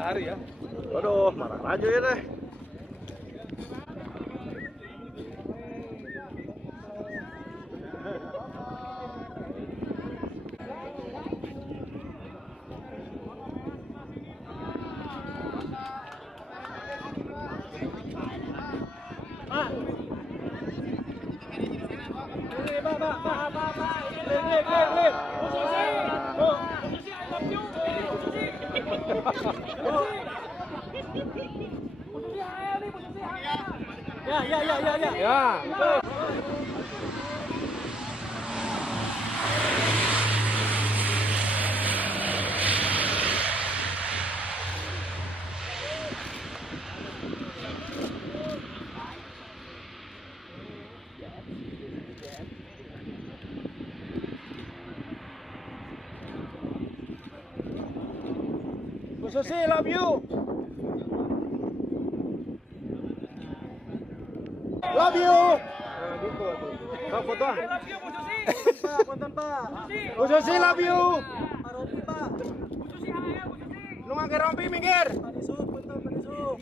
sehari ya. Waduh, marah aja ya deh. Ya. Bu Susi, love you. Love you. Nah, gitu tuh. Pak foto. Love you, Bu Susi. Pak, punten Pak. Bu Susi, love you. Pak Rompi, Pak. Bu Susi, ayo Bu Susi. Lu ngake rompi minggir. Pak Disuk, punten Pak Disuk.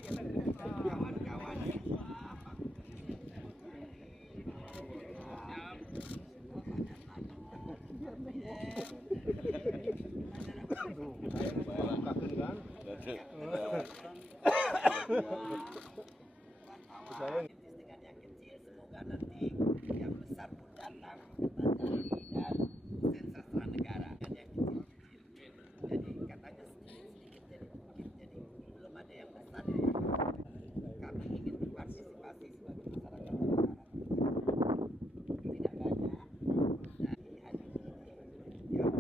Saya dengan yang kecil, semoga nanti yang besar pun datang dan sastra negara dan yang kecil-kecil. Jadi katanya sedikit jadi mungkin jadi belum ada yang besar ya. Kami ingin berpartisipasi sebagai masyarakat negara. Tidak banyak. Nah, ini hanya ya.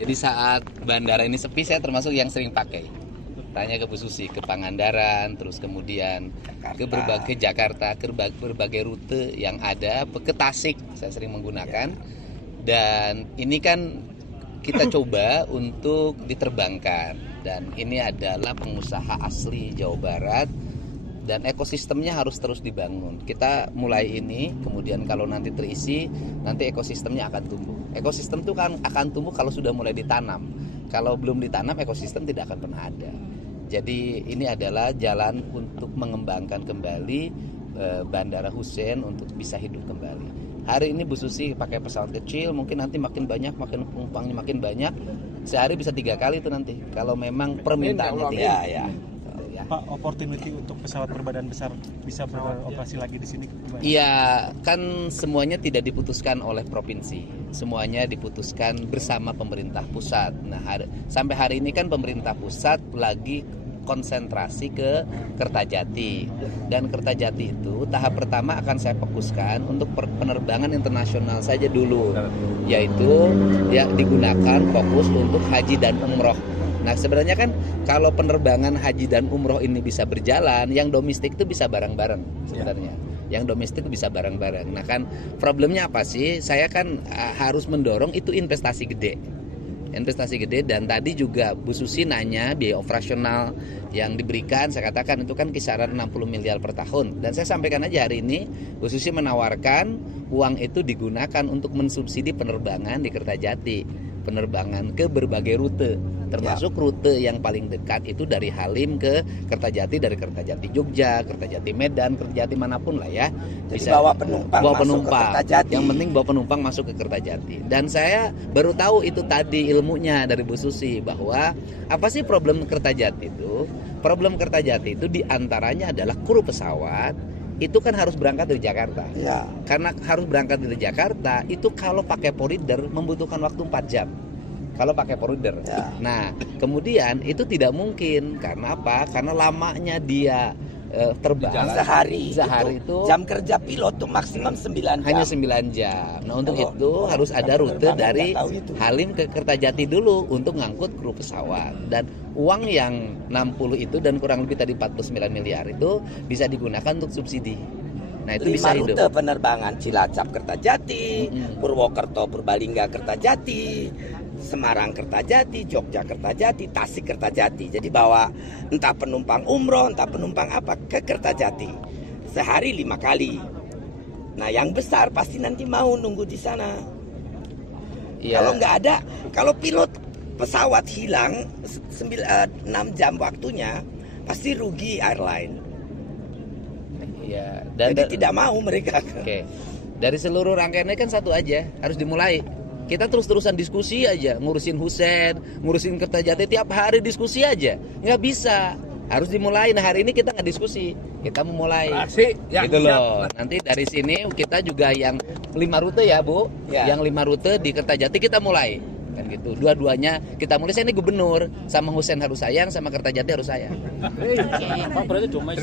Jadi saat bandara ini sepi, saya termasuk yang sering pakai. Tanya ke Bu Susi, ke Pangandaran, terus kemudian ke berbagai Jakarta, ke berbagai rute yang ada, ke Tasik saya sering menggunakan. Dan ini kan kita coba untuk diterbangkan. Dan ini adalah pengusaha asli Jawa Barat. Dan ekosistemnya harus terus dibangun. Kita mulai ini, kemudian kalau nanti terisi, nanti ekosistemnya akan tumbuh. Ekosistem itu kan akan tumbuh kalau sudah mulai ditanam. Kalau belum ditanam, ekosistem tidak akan pernah ada. Jadi ini adalah jalan untuk mengembangkan kembali Bandara Hussein untuk bisa hidup kembali. Hari ini Bu Susi pakai pesawat kecil, mungkin nanti makin banyak, makin penumpangnya makin banyak. Sehari bisa 3 kali itu nanti. Kalau memang permintaannya tinggi. Ya. Pak, opportunity untuk pesawat berbadan besar bisa beroperasi lagi di sini? Iya, kan semuanya tidak diputuskan oleh provinsi, semuanya diputuskan bersama pemerintah pusat. Nah, sampai hari ini kan pemerintah pusat lagi konsentrasi ke Kertajati, dan Kertajati itu tahap pertama akan saya fokuskan untuk penerbangan internasional saja dulu, yaitu ya digunakan fokus untuk haji dan umroh. Nah sebenarnya kan kalau penerbangan haji dan umroh ini bisa berjalan, yang domestik itu bisa bareng-bareng sebenarnya. Yang domestik bisa bareng-bareng. Nah kan problemnya apa sih? Saya kan harus mendorong itu investasi gede. Investasi gede, dan tadi juga Bu Susi nanya biaya operasional yang diberikan, saya katakan itu kan kisaran 60 miliar per tahun. Dan saya sampaikan aja hari ini Bu Susi menawarkan uang itu digunakan untuk mensubsidi penerbangan di Kertajati, penerbangan ke berbagai rute, termasuk rute yang paling dekat itu dari Halim ke Kertajati, dari Kertajati Jogja, Kertajati Medan, Kertajati manapun lah ya. Bisa bawa penumpang. Yang penting bawa penumpang masuk ke Kertajati. Dan saya baru tahu itu tadi ilmunya dari Bu Susi, bahwa apa sih problem Kertajati itu? Problem Kertajati itu diantaranya adalah kru pesawat itu kan harus berangkat dari Jakarta. Ya. Karena harus berangkat dari Jakarta, itu kalau pakai Porrider membutuhkan waktu 4 jam. Kalau pakai Porrider. Ya. Nah, kemudian itu tidak mungkin. Karena apa? Karena lamanya dia terbang Sehari itu jam kerja pilot tuh maksimum 9 jam. hanya 9 jam. Nah untuk Kalau itu harus ada rute penerbangan dari nggak tahu itu. Halim ke Kertajati dulu untuk ngangkut kru pesawat. Dan uang yang 60 itu dan kurang lebih tadi 49 miliar itu bisa digunakan untuk subsidi. Nah itu 5 bisa hidup. rute penerbangan Cilacap Kertajati, Purwokerto Purbalingga Kertajati, Semarang Kertajati, Jogja Kertajati, Tasik Kertajati. Jadi bawa entah penumpang umroh, entah penumpang apa ke Kertajati. Sehari 5 kali. Nah yang besar pasti nanti mau nunggu di sana. Iya. Kalau nggak ada, kalau pilot pesawat hilang 6 jam waktunya, pasti rugi airline. Iya. Jadi tidak mau mereka. Oke. Dari seluruh rangkaiannya kan satu aja, harus dimulai. Kita terus-terusan diskusi aja, ngurusin Husein, ngurusin Kertajati, tiap hari diskusi aja. Nggak bisa, harus dimulai. Nah hari ini kita nggak diskusi, kita memulai. Gitu loh. Nanti dari sini kita juga yang 5 rute ya Bu, Ya. yang 5 rute di Kertajati kita mulai. Kan gitu, dua-duanya kita mulai. Saya ini gubernur, sama Husein harus sayang, sama Kertajati harus sayang. Berarti cuma